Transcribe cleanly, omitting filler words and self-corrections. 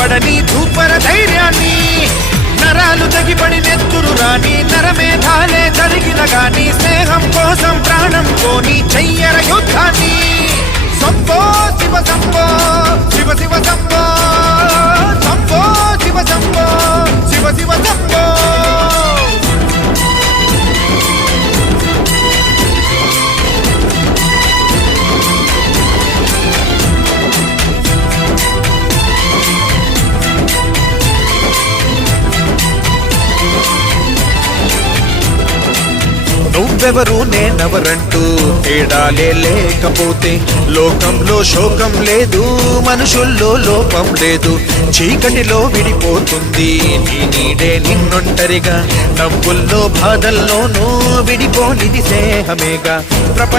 పడని ధూపర ధైర్యాన్ని, నరాలు తెగిపడి నెత్తురు రాని నరమేధాలే జరిగిన గాని స్నేహం కోసం ప్రాణం కోని చెయ్యర యుద్ధాన్ని. శంభో శివ శంభో శివ శివ శంభో, శంభో శివ శంభో శివ శివ శంభో. నువ్వెవరు నేనెవరంటూ తేడాలే లేకపోతే లోకంలో శోకం లేదు, మనుషుల్లో లోపం లేదు. చీకటిలో విడిపోతుంది నీ నీడే నిన్నొంటరిగా, నవ్వుల్లో బాధల్లోనూ విడిపోనిది స్నేహమేగా.